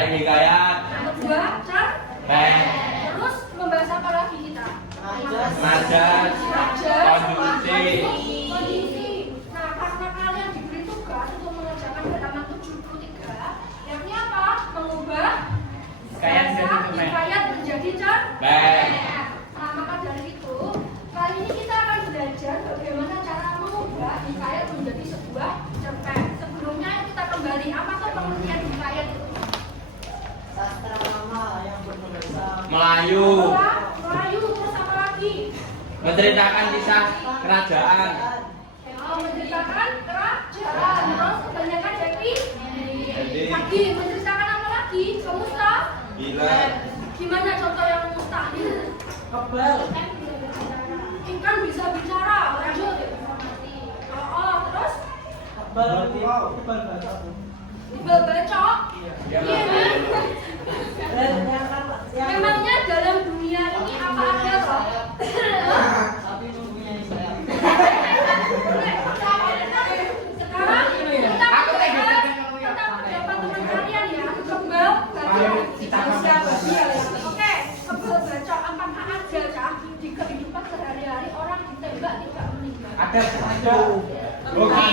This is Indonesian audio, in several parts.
Naik hikayat. Kedua, cerpen. Terus membahas apa lagi kita? Majas. Kondisi. Nah, karena kalian diberi tugas untuk mengerjakan halaman 73, yakni apa? Mengubah hikayat menjadi cerpen. Nah, maka dari itu, kali ini kita akan belajar bagaimana cara mengubah hikayat menjadi sebuah cerpen. Sebelumnya kita kembali apa tuh pengertian hikayat itu? Sastra lama yang berbahasa Melayu. Melayu, terus apa lagi? Menceritakan kisah kerajaan. Menceritakan kerajaan. Terus kebanyakan lagi menceritakan apa lagi? Bilang. Gimana contoh yang mustahil? kebal. Ikan bisa bicara. Lanjut. Terus Kebal bahasa. tibal bacok. Iya kan? Memangnya dalam dunia ini apa ada loh? Sapi mempunyai sayap. Sekarang kita bahas tentang pendapat teman kalian ya. Kebal bacok. Oke, kebal bacok apakah ada Cah di kehidupan sehari-hari orang ditembak tidak meninggal? Ada. Oke.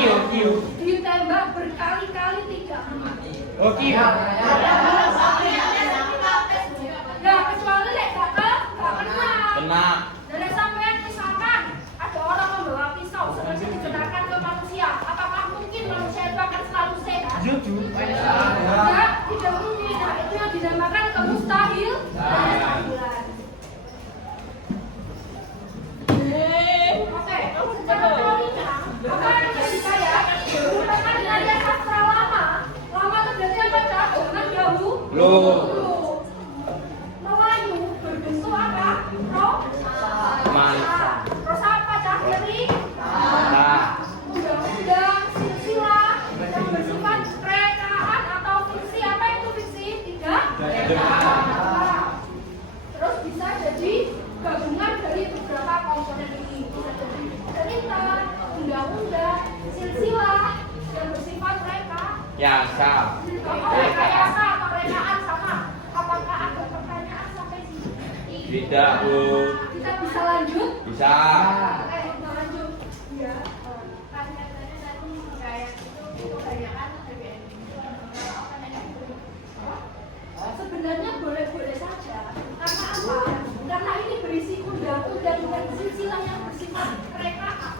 Ditembak berkali-kali tidak mati. Oke. Ya kecuali lek gak kena. Tenang. Dan sampean misalkan ada orang membawa pisau seperti digunakan ke manusia, apakah mungkin manusia itu akan selalu sehat? Ya, tidak mungkin. Nah, itu yang dinamakan kemustahilan. Oke, secara kalinya, apa yang menjadi kaya merupakan nilai sastra lama. Lama itu berarti apa, Cak? Zaman dahulu. Melayu berbentuk apa? Prosa apa, Cak? Dari undang-undang, silsilah yang bersifat rekaan atau fiksi. Apa itu fiksi? Tidak. Terus bisa jadi gabungan dari beberapa komponen ini. Bisa jadi cerita, undang-undang, silsilah yang bersifat Yasa. rekayasa atau rekaan sama. Apakah ada pertanyaan sampai sini? Tidak, Bu. Kita bisa lanjut? Bisa. Oke, kita lanjut. Ya. Kan katanya tadi hikayat itu kebanyakan Sebenarnya boleh-boleh saja. Karena apa? Karena ini berisi undang-undang dan silsilah yang bersifat rekaan.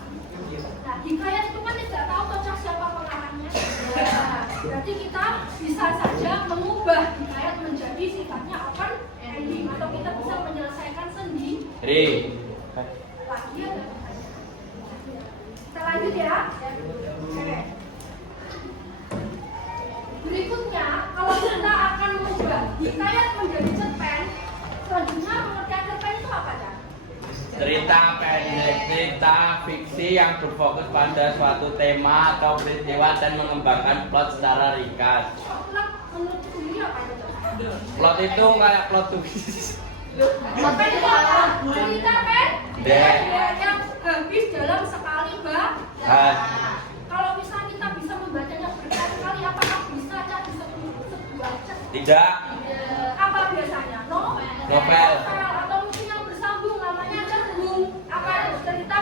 Nah, hikayat itu kan tidak tahu tocah siapa pengarangnya. Berarti kita bisa saja mengubah hikayat menjadi sifatnya open ending atau kita bisa menyelesaikan sendiri. Lagi ada. Kita lanjut ya. Oke. Berikutnya, kalau kita akan mengubah hikayat menjadi cerpen, selanjutnya pengertian cerpen itu apa, Cak? Cerita pendek, cerita fiksi yang berfokus pada suatu tema atau peristiwa dan mengembangkan plot secara ringkas. Plot menurut sendiri apa itu, Cak? Plot itu kayak plot twist. Cerpen itu apa? Cerita pendek yang habis dalam sekali Has. Kalau misalnya kita bisa membacanya berkali-kali, apakah bisa Cak di sebuah cerpen? Tidak. Apa biasanya? Novel. Atau mungkin yang bersambung namanya cembung. Apa itu? Cerita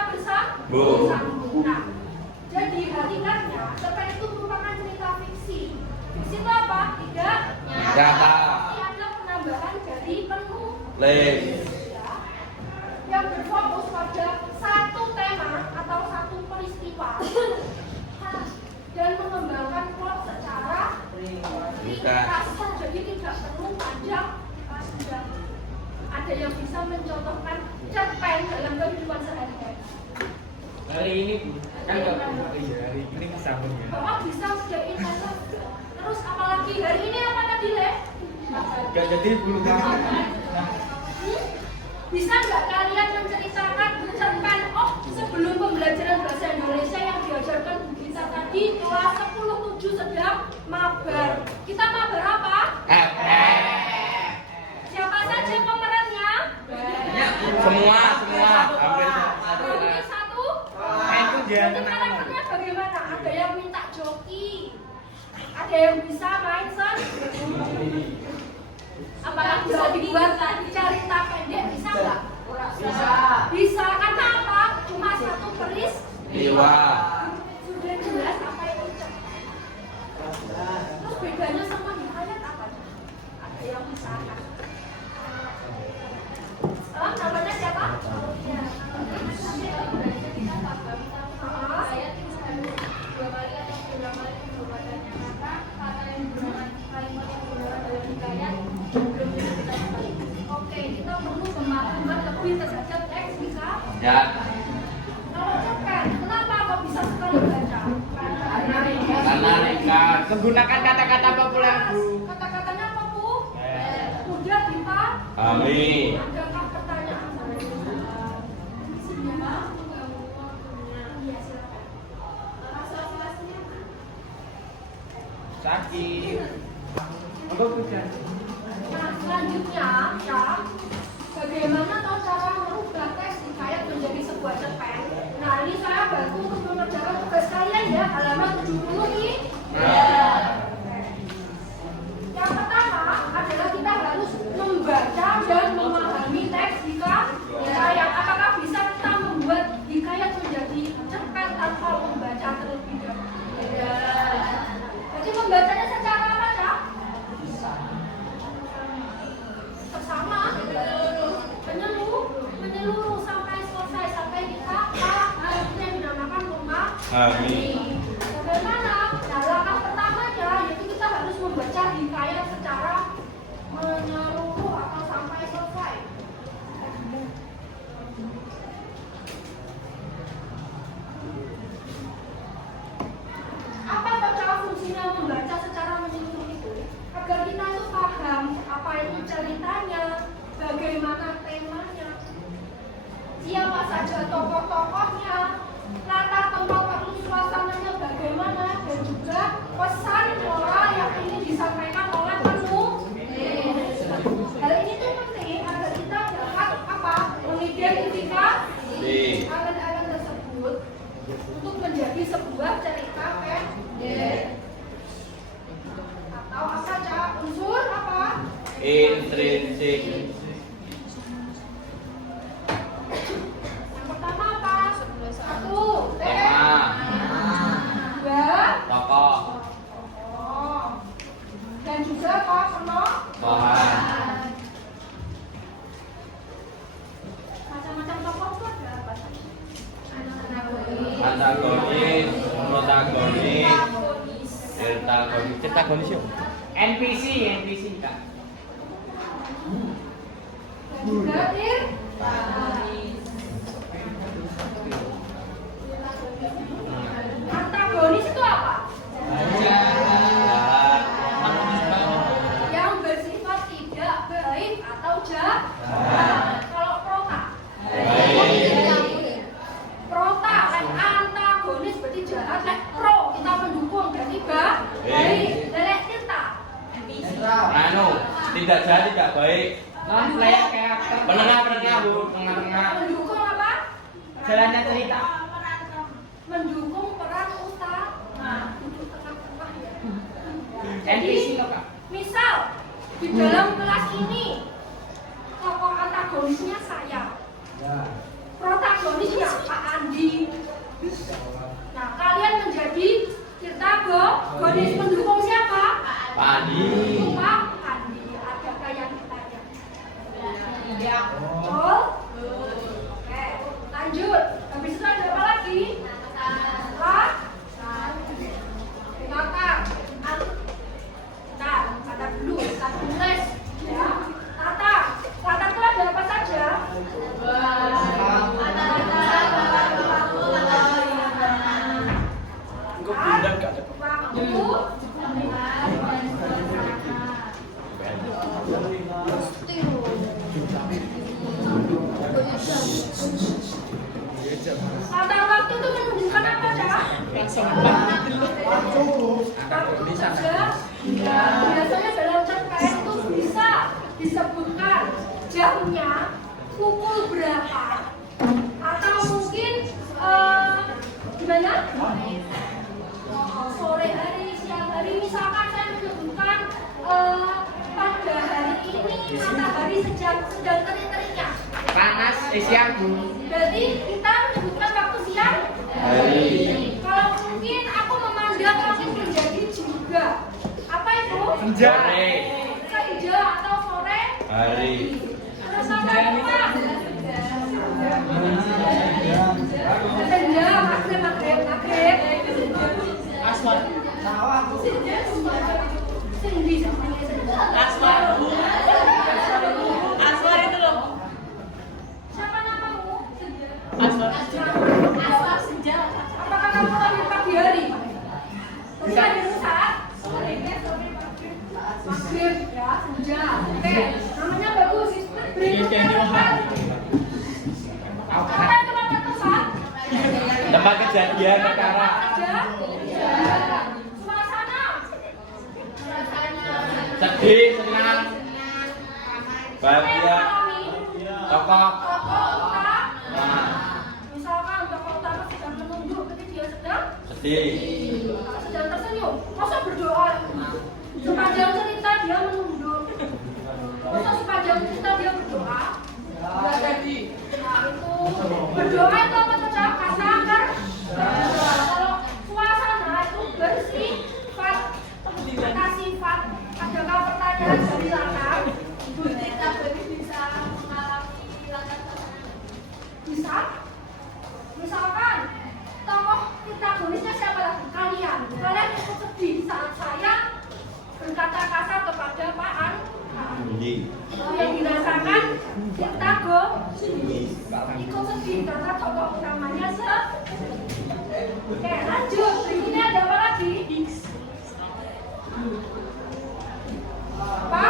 Bung. bersambung. Nah, jadi hakikatnya cerpen itu merupakan cerita fiksi. Fiksi itu apa? Tidak Nyata. Tapi ada penambahan dari penulis Les. yang berfokus pada satu tema atau satu peristiwa dan mengembangkan plot secara ringkas. Jadi tidak perlu panjang. Ada yang bisa mencontohkan cerpen dalam kehidupan sehari-hari. Hari ini kan nggak hari ini kesambung ya. Bapak bisa sediain aja. Terus apalagi hari ini apa tadi, Le? Gak jadi bulu kaki. Bisa nggak kalian menceritakan cerpen sebelum pembelajaran bahasa Indonesia yang diajarkan Bu Gita tadi kelas 10-7 sedang mabar. Kita mabar apa? Siapa saja pemerannya? Semua hampir Hampir satu. Itu jangan Jadi karakternya bagaimana? Ada yang minta joki, ada yang bisa main sendiri, buat cerita pendek bisa nggak? Bisa. Bisa, karena apa? Cuma satu peristiwa. Sudah jelas apa itu cerpen. Terus bedanya sama hikayat apa? Ada yang misalkan. Namanya siapa? Ya, tapi kalau belajar kita paham ayat itu harus 2 kali atau beberapa kali pembacaannya, maka kata yang digunakan, kalimat yang digunakan dalam hikayat belum bisa kita sekali. Oke, kita perlu pemahaman lebih terhadap teks bisa. Ya. Kalau cerpen, kenapa kok bisa sekali baca? Karena ringkas. Menggunakan kata-kata populer, Bu. Kata-katanya apa, Bu? Mudah Ami. Adakah pertanyaan? Isinya? Iya, silakan. Asal-asalnya Sakit. Untuk hujan. Nah, selanjutnya, ya, bagaimana tahu cara merubah teks hikayat menjadi sebuah cerpen? Nah, ini saya bantu untuk mengerjakan tugas kalian ya, halaman 70 ini. Yang pertama adalah kita harus membaca dan memahami teks hikayat. Apakah bisa kita membuat hikayat menjadi cerpen tanpa membaca terlebih dahulu? Jadi membacanya secara apa, Cak? Bersama menyeluruh sampai selesai, sampai kita yang dinamakan memahami. Bagaimana? Nah, langkah pertamanya yaitu kita harus membaca hikayat secara menyeluruh atau sampai selesai. Apa cara fungsinya membaca secara menyeluruh itu? Agar kita itu paham apa itu ceritanya, bagaimana temanya, siapa saja tokoh-tokohnya, latar tempat atau suasananya bagaimana, dan juga pesan moral yang ingin disampaikan oleh penulis. Hal ini tuh penting agar kita dapat apa? Mengidentifikasi elemen-elemen tersebut untuk menjadi sebuah cerita pendek. Atau apa, Cak? Unsur apa? Intrinsik. Yang pertama apa? 1. Tema. 2. Tokoh. Oh. Dan juga apa? Bahan. Macam-macam tokoh itu ada apa saja? Antagonis, protagonis, antagonis. Antagonis yuk. NPC Kak. Dan juga antagonis itu apa? Yang bersifat tidak baik atau jahat. Kalau prota kan antagonis berarti jahat. Pro kita mendukung berarti baik. Lelek tirta. Anu, tidak jahat, tidak baik. Non layak karakter. Penengah-penengah, Bu, tengah-tengah. Mendukung apa? Jalannya cerita. Mendukung peran utama. Duduk tengah-tengah ya. NPC loh, Kak. Misal di dalam kelas ini tokoh antagonisnya saya, protagonisnya Pak Andi. Nah, kalian menjadi protagonis, mendukung siapa? Pak Andi. Pak Andi. Adakah yang ditanya? Iya. Betul? Oke, lanjut. Habis itu ada apa lagi? Makan. Nah, kata dulu, kita tulis ya. Tata itu ada apa saja? Tata waktu itu menunjukkan apa, Cak? Waktu saja. Biasanya dalam cerpen itu bisa disebutkan jamnya, pukul berapa, atau mungkin gimana? Sore hari, siang hari, misalkan saya menyebutkan pada hari ini matahari sedang terik-teriknya. Panas, siang Bu. Berarti kita menyebutkan waktu siang Hari. Kalau mungkin aku memandang langit menjadi juga. Apa itu? Senja. Sore. Senja atau sore Hari. Terus apa Pak? Senja, maghrib. Aswar. Sendi. Aswar. Aswar itu loh. Siapa namamu? Aswar. Aswar Senja. Apakah kamu lahir pagi hari? Terus lahir saat? Maghrib ya, Senja. Oke, namanya bagus. Berikutnya apa itu tempat? Tempat kejadian perkara. Suasana. Sedih, senang, bahagia, tokoh. Tokoh utama. Nah, Misalkan tokoh utama sedang menunduk, berarti dia sedih. sedang tersenyum. Masa berdoa? Sepanjang cerita dia menunduk. Masa sepanjang cerita dia berdoa? Enggak jadi. Nah itu berdoa itu apa saja? Kasar. Kalau suasana itu bersifat sifat. Adakah pertanyaan silakan? Kita bisa mengalami latar belakang. Bisa? Misalkan tokoh protagonisnya siapa lagi? Kalian ikut sedih saat saya berkata kasar kepada Pak An. Yang dirasakan Tirtago ikut sedih karena tokoh utamanya Oke, lanjut. Berikutnya ada apa lagi? Apa?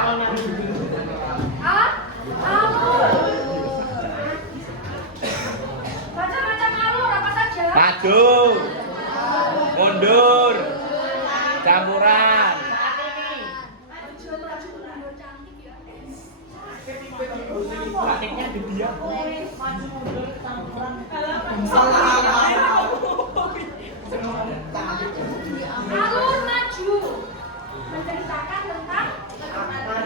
Alur. Macam-macam alur apa saja? Maju, mundur, campuran. Praktiknya di dia. Alur maju menceritakan tentang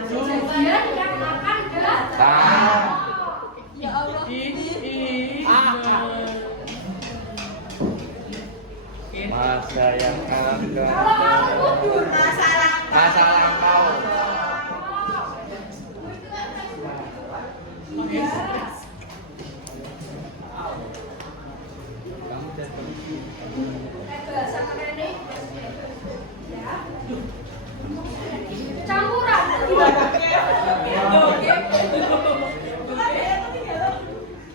kejadian yang akan datang. Ya Allah. Masa yang akan Kalau alur mundur, masa lampau. bahasa keren ya. Campuran.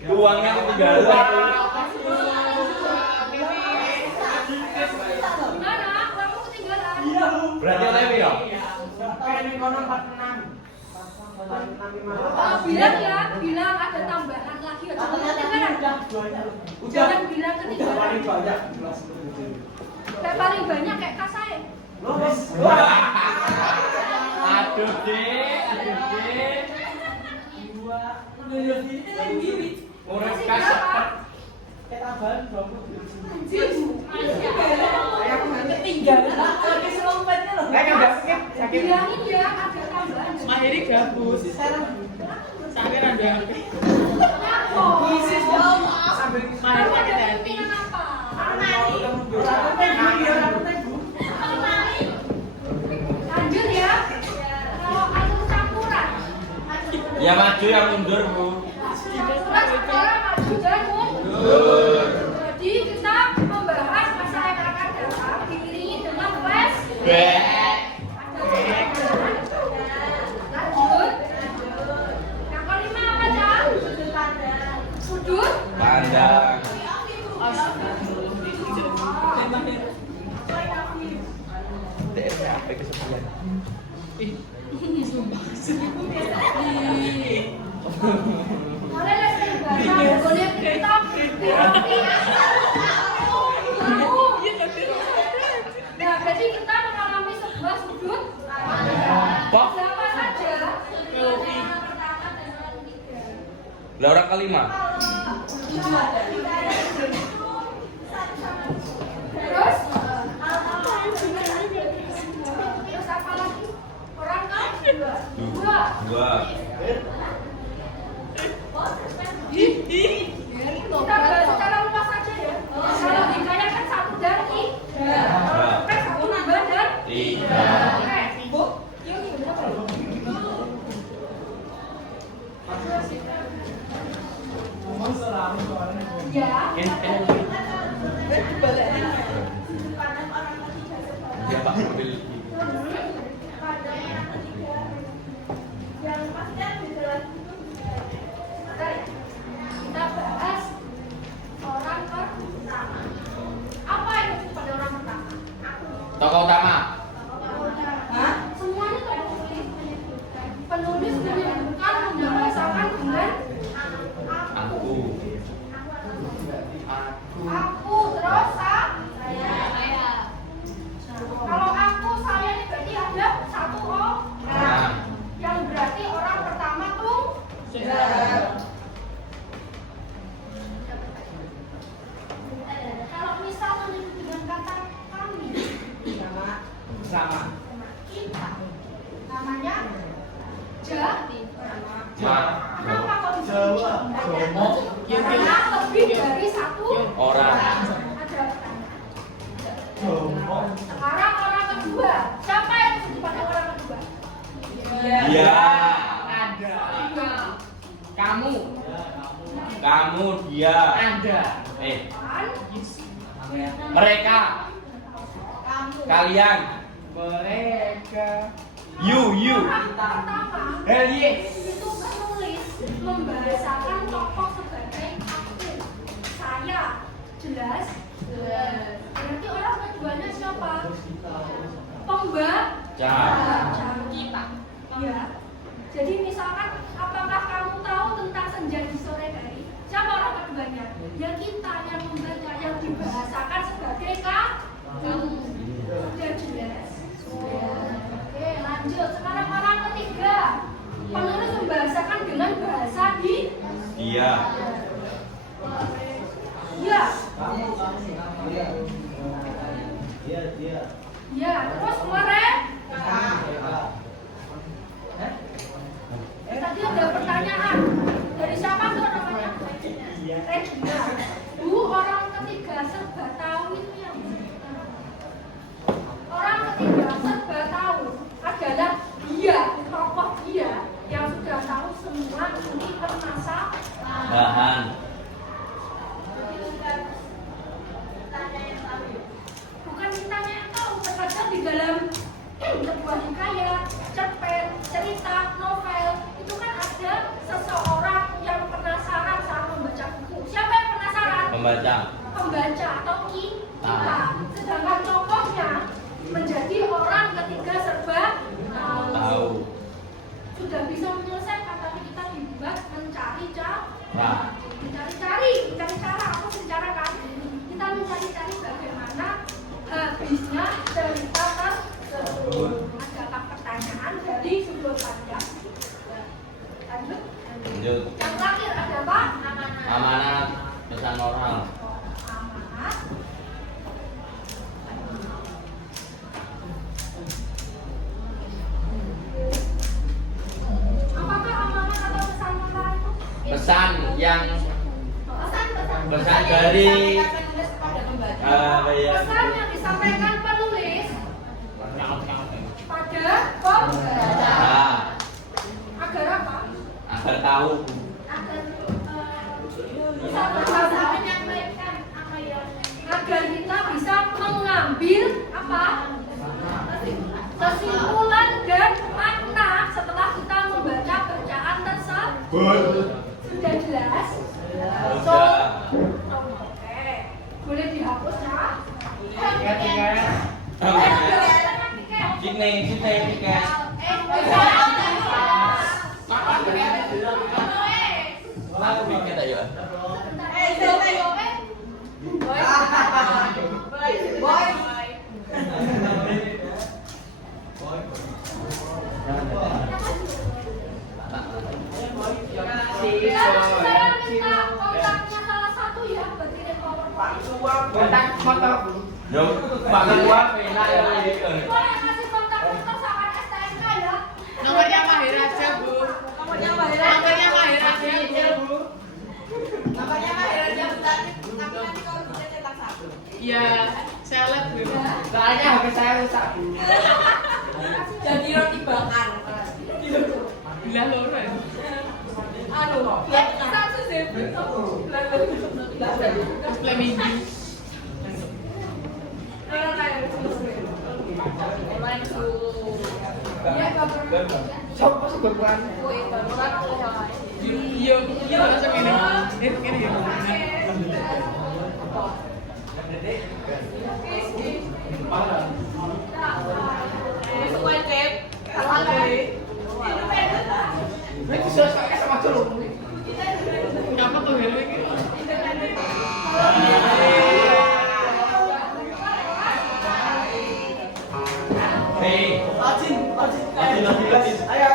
Uangnya ketinggalan. Gimana? Kamu ketinggalan? Berarti oleh ya? Bilang ada tambahan lagi aja. Jangan bilang ketinggalan. Kayak paling banyak kayak kasai. Aduh dek. Orang Masih kasar. berapa? Bilangin ya ada tambahan. Mahiri gabus. Sakit ada. Kenapa? Mahiri sakit hati. Kenapa? Lanjut ya. Kalau alur campuran. Ya maju ya mundur bu. Campuran sekarang maju dan mundur. Jadi kita membahas masa yang akan datang diiringi dengan flashback. Lanjut. Yang kelima apa Cak? Sudut Pandang. DS-nya apa kesepian? Boleh lihat bahasa, boleh TikTok, Nah, jadi kita mengalami sebuah sudut Pop. siapa saja? Yang pertama dan yang ketiga. Lah orang kelima. Terus apa lagi? Orang kan? Dua. Kita bahas secara luas saja ya. Kalau hikayat kan satu dan tiga. Kan satu nambah dan Tiga. Oke. Bu, yuk berapa? Ya. Ya Pak mobil. Yang pasti di dalam kita bahas orang pertama. Apa yang disebut pada orang pertama? Tokoh utama. Semuanya penulis. Penulis menyebutkan membahasakan dengan Aku. aku terus saya. Kalau aku saya ini berarti ada satu orang. Yang berarti orang pertama tuh kalau misal menyebut dengan kata kami Sama. kita namanya jadi kenapa kok disebut karena lebih dari satu Orang. ada pertanyaan. Sekarang orang kedua siapa yang disebut pada orang kedua? Dia. Ada. Kamu. Kamu, dia. Ada. Kan? Mereka. Kalian. Mereka. You. Orang pertama Hell yes. itu penulis membahasakan tokoh sebagai aku, saya, jelas. Berarti orang keduanya siapa? Pembaca. Kita. Ya. Jadi misalkan, apakah kamu tahu tentang senja di sore hari? Siapa orang keduanya? Ya kita yang membaca, yang dibahasakan sebagai kamu. Sudah jelas. Oke, lanjut. Sekarang orang ketiga. Penulis membahasakan dengan bahasa Dia. Ya. Ya, terus mereka. Tadi ada pertanyaan. Dari siapa tuh namanya? Regina. Bu, orang ketiga serba tahu itu yang orang ketiga serba tahu adalah dia, tokoh dia yang sudah tahu semua ini permasalahan. Bahan. Bukan mintanya yang tahu, terkadang di dalam sebuah hikayat, cerpen, cerita, novel itu kan ada seseorang yang penasaran saat membaca buku. Siapa yang penasaran? Pembaca. Pembaca atau kita. Sedangkan tokohnya menjadi orang ketiga serba Tahu. sudah bisa menyelesaikan, tapi kita dibuat mencari cara. Mencari cara apa mencarakan? Kita mencari-cari bagaimana habisnya cerita tersebut. Adakah pertanyaan dari sudut pandang? Lanjut. Yang terakhir ada apa? Amanat. Pesan moral. Amanat. Apakah amanat atau pesan moral itu? Pesan yang Pesan dari pesan yang disampaikan penulis pada pembaca agar apa? Agar tahu. Agar bisa berbahasa menyampaikan apa ya? Agar kita bisa mengambil apa? Kesimpulan dan makna setelah kita membaca bacaan tersebut. Sudah jelas? Sudah. Oke. Boleh dihapus ya? Sini, tiket. Aku tiket ayo. Saya minta kontaknya salah satu ya, berdiri PowerPoint. Kontak motor. Dong, Pak Ketua, enak ya. Boleh kasih kontak motor sama STNK ya? Nomornya Soalnya HP saya rusak. Jadi roti bakar. Bila loro ya. Anu kok. Satu sih. Display minggu. Siapa sih berbuat? Iya, iya langsung ini. Ini. Itu sosoknya sama dulu. Kenapa tuh Helo ini? Hei, Ajin. Ajin. Ayo.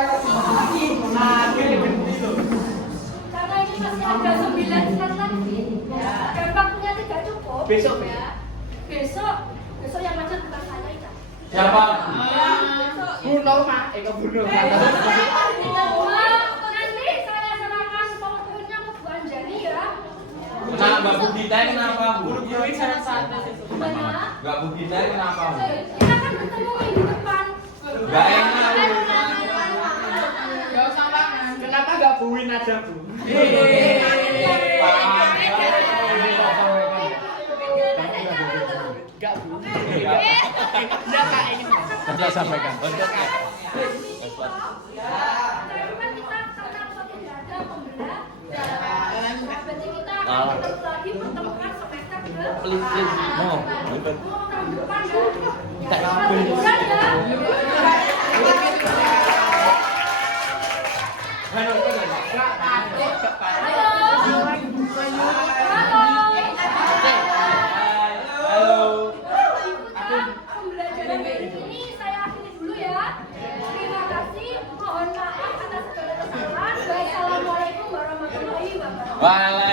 Nah, ini betul. Karena ini masih ada 9 slot lagi, dan waktunya tidak cukup. Besok. Ya. Besok yang macet bukan saya itu. Siapa? Bruno mah, Bruno. Nanti saya serahkan PowerPoint-nya ke Bu Anjani ya. Nah, Mbak Budita kenapa, Bu? Guru syarat-syaratnya sih. Mana? Mbak Budita kenapa, Bu? Kita kan bertemu minggu depan. Gak enak. Gak usah banget. Kenapa gak buin aja, Bu? Gak Bu. Ya Kak ini. Nanti saya sampaikan. Berarti kita akan ketemu lagi pertemuan semester ke Please. No. tahun depan ya. Selamat liburan ya. Halo, Gak takut, gak Halo. Halo. Pembelajaran hari ini saya akhiri dulu ya. Terima kasih. Mohon maaf atas segala kesalahan. Wassalamualaikum warahmatullahi wabarakatuh. Waalaikumsalam.